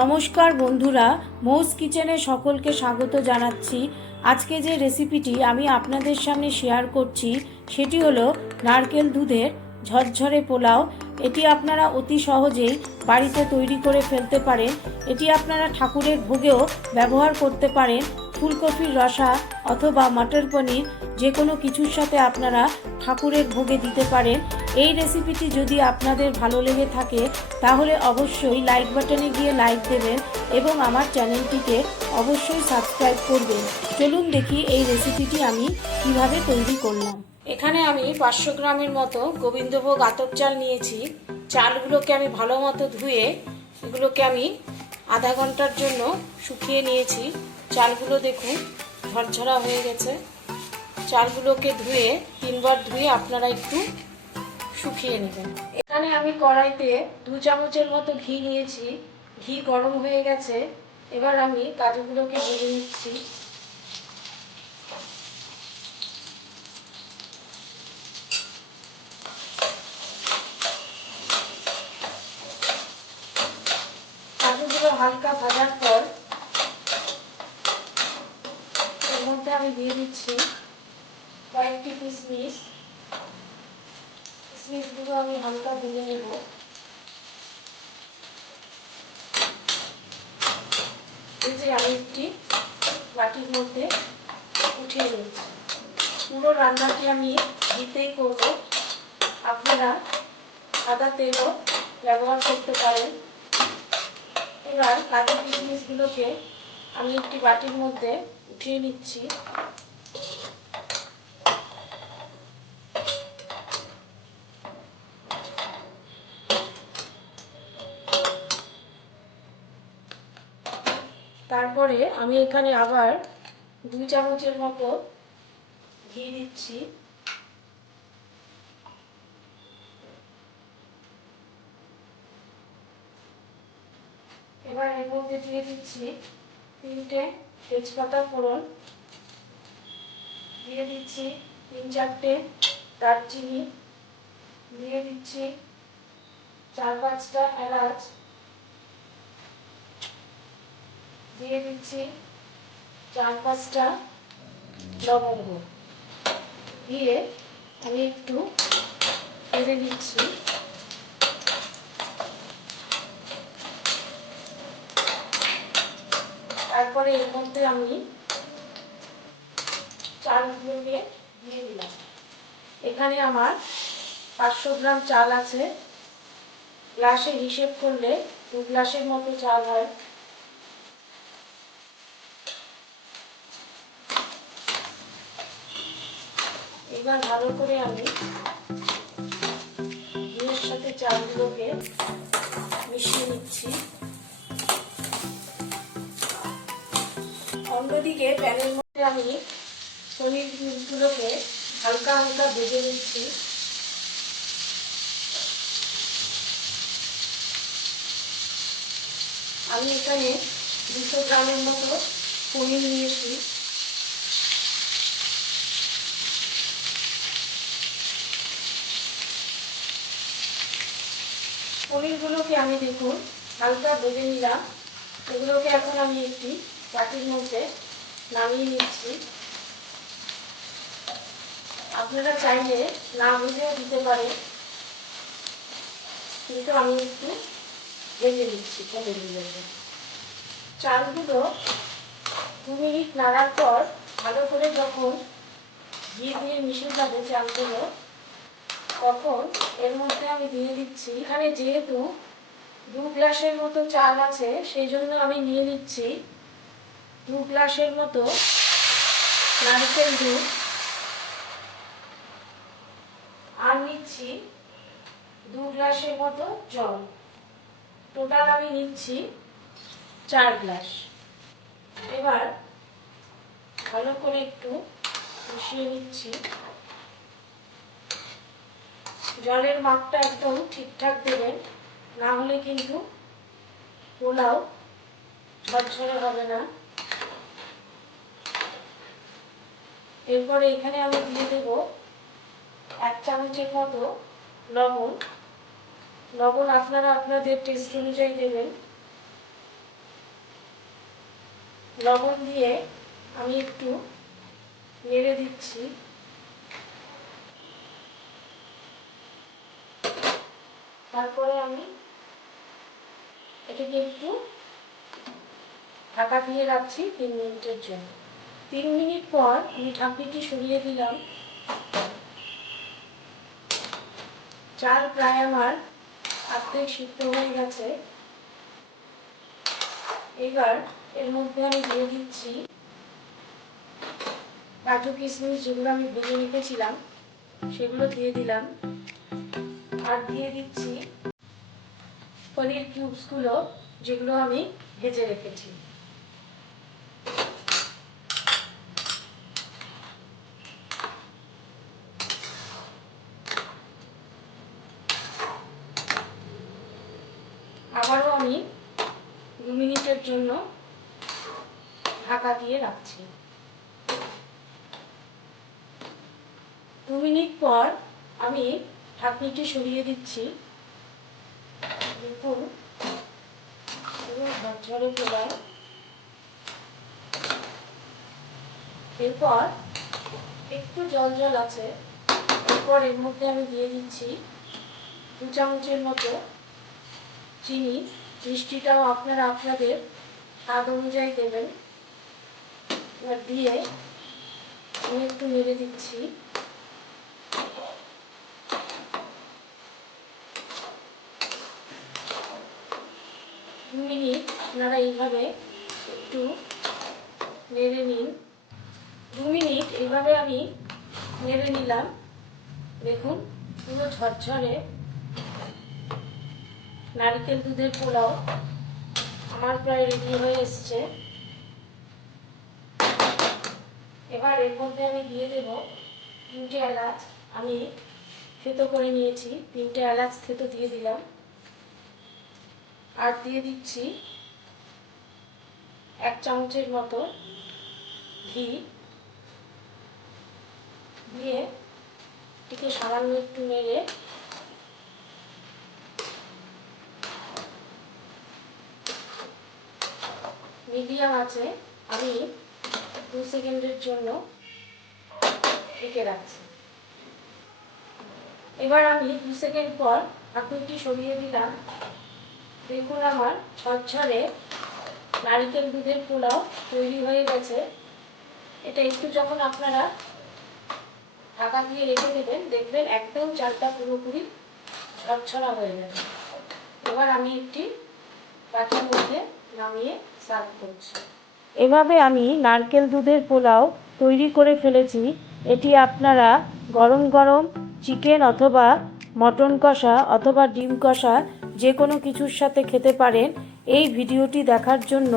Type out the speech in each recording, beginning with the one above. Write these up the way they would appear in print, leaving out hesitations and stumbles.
নমস্কার বন্ধুরা, মৌস কিচেনে সকলকে স্বাগত জানাচ্ছি। আজকে যে রেসিপিটি আমি আপনাদের সামনে শেয়ার করছি সেটি হলো নারকেল দুধের ঝরঝরে পোলাও। এটি আপনারা অতি সহজেই বাড়িতে তৈরি করে ফেলতে পারেন। এটি আপনারা ঠাকুরের ভোগেও ব্যবহার করতে পারেন। ফুলকপির রসা অথবা মটর পনির যে কোনো কিছুর সাথে আপনারা ঠাকুরের ভোগে দিতে পারেন। এই রেসিপিটি যদি আপনাদের ভালো লেগে থাকে তাহলে অবশ্যই লাইক বাটনে গিয়ে লাইক দেবেন এবং আমার চ্যানেলটিকে অবশ্যই সাবস্ক্রাইব করবেন। চলুন দেখি এই রেসিপিটি আমি কিভাবে তৈরি করলাম। এখানে আমি 500 গ্রামের মতো গোবিন্দভোগ আতপ চাল নিয়েছি। চালগুলোকে আমি ভালো মতো ধুয়ে এগুলোকে আমি আধা ঘন্টার জন্য শুকিয়ে নিয়েছি। চালগুলো দেখুন ঝরঝরা হয়ে গেছে। চালগুলোকে ধুয়ে 3বার ধুয়ে আপনারা একটু শুকিয়ে নেবেন। এখানে আমি কড়াইতে 2 চামচের মতো ঘি নিয়েছি। ঘি গরম হয়ে গেছে। এবার আমি কাজুগুলোকে ভেজে নিচ্ছি। কাজুগুলো হালকা ভাজার পর এর মধ্যে আমি দিয়ে দিচ্ছি কয়েকটি কিশমিশ। কিশমিশগুলো আমি হালকা ভেজে নেব। ভেজে আমি একটি বাটির মধ্যে উঠিয়ে নিচ্ছি। পুরো রান্নাটি আমি ঘিতেই করব। আপনারা সাদা তেলও ব্যবহার করতে পারেন। এবার কাজু কিশমিশগুলোকে আমি একটি বাটির মধ্যে উঠিয়ে নিচ্ছি। তারপরে আমি এখানে আবার 2 চামচের মতো ঘি দিচ্ছি। এবার এর মধ্যে দিয়ে দিচ্ছি 3টে তেজপাতা ফোড়ন, দিয়ে দিচ্ছি 3-4টে দারচিনি, দিয়ে দিচ্ছি 4-5টা এলাচ, দিয়ে দিচ্ছি 4-5টা লবঙ্গ, দিয়ে আমি একটু নেড়ে দিচ্ছি। তারপরে এর মধ্যে আমি চালগুলোকে দিয়ে দিলাম। এখানে আমার 500 গ্রাম চাল আছে। গ্লাসে হিসেব করলে 2 গ্লাসের মতো চাল হয়। এবার ভালো করে আমি ঘিয়ের সাথে চালগুলোকে মিশিয়ে নিচ্ছি। অন্যদিকে প্যানের মধ্যে আমি পনিরগুলোকে হালকা হালকা ভেজে নিচ্ছি। আমি এখানে 200 গ্রামের মতো পনির নিয়েছি। পনিরগুলোকে আমি দেখুন হালকা ভেজে নিলাম। এগুলোকে এখন আমি একটি বাটির মধ্যে নামিয়ে নিচ্ছি। আপনারা চাইলে না ভেজেও দিতে পারেন, কিন্তু আমি একটু ভেজে নিচ্ছি পনিরগুলোকে। চালগুলো 2 মিনিট নাড়ার পর ভালো করে যখন ঘি দিয়ে মিশে যাবে চালগুলো, তখন এর মধ্যে আমি দিয়ে দিচ্ছি, এখানে যেহেতু 2 গ্লাসের মতো চাল আছে সেই জন্য আমি নিয়ে নিচ্ছি 2 গ্লাসের মতো নারকেল দুধ, আর নিচ্ছি 2 গ্লাসের মতো জল। টোটাল আমি নিচ্ছি 4 গ্লাস। এবার ভালো করে একটু মিশিয়ে নিচ্ছি। জলের মাপটা একদম ঠিকঠাক দেবেন, না হলে কিন্তু পোলাও ঝরঝরে হবে না। এরপরে এখানে আমি দিয়ে দেব 1 চামচের মতো লবণ। লবণ আপনারা আপনাদের টেস্ট অনুযায়ী দেবেন। লবণ দিয়ে আমি একটু নেড়ে দিচ্ছি। তারপরে আমি এটাকে একটু ঢাকা দিয়ে রাখছি 3 মিনিটের জন্য। 3 মিনিট পর আমি ঢাকনিটি সরিয়ে দিলাম। চাল প্রায় আমার অর্ধেক সিদ্ধ হয়ে গেছে। এবার এর মধ্যে আমি দিয়ে দিচ্ছি কাজু কিশমিশ, যেগুলো আমি ভেজে রেখেছিলাম সেগুলো দিয়ে দিলাম। আর দিয়ে দিচ্ছি পনির কিউবসগুলো, যেগুলো আমি ভেজে রেখেছি। আবারও আমি 2 মিনিটের জন্য ঢাকা দিয়ে রাখছি। 2 মিনিট পর আমি ঢাকনিটি সরিয়ে দিচ্ছি। দেখুন ঝরঝরে পোলাও। এরপর একটু জল জল আছে। এরপর এর মধ্যে আমি দিয়ে দিচ্ছি 2 চামচের মতো চিনি। মিষ্টিটাও আপনারা আপনাদের স্বাদ অনুযায়ী দেবেন। এবার দিয়ে আমি একটু নেড়ে দিচ্ছি। মিনিট আপনারা এইভাবে একটু নেড়ে নিন। 2 মিনিট এইভাবে আমি নেড়ে নিলাম। দেখুন পুরো ঝরঝরে নারকেল দুধের পোলাও আমার প্রায় রেডি হয়ে এসছে। এবার এর মধ্যে আমি দিয়ে দেব 3টে এলাচ। আমি থেতো করে নিয়েছি, 3টে এলাচ থেতো দিয়ে দিলাম। আর দিয়ে দিচ্ছি 1 চামচের মতো ঘি। দিয়ে এটিকে সামান্য একটু নেড়ে মিডিয়াম আছে আমি 2 সেকেন্ডের জন্য ঢেকে রাখছি। এবার আমি 2 সেকেন্ড পর ঢাকনিটি সরিয়ে দিলাম। দেখুন আমার ঝরঝরে নারকেল দুধের পোলাও তৈরি হয়ে গেছে। এটা একটু যখন আপনারা ঢাকা দিয়ে রেখে দেবেন, দেখবেন একদম চালটা পুরোপুরি ঝরঝরা হয়ে যাবে। এবার আমি একটি বাটির মধ্যে নামিয়ে সার্ভ করছি। এভাবে আমি নারকেল দুধের পোলাও তৈরি করে ফেলেছি। এটি আপনারা গরম গরম চিকেন অথবা মটন কষা অথবা ডিম কষা যে কোনো কিছুর সাথে খেতে পারেন। এই ভিডিওটি দেখার জন্য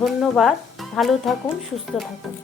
ধন্যবাদ। ভালো থাকুন, সুস্থ থাকুন।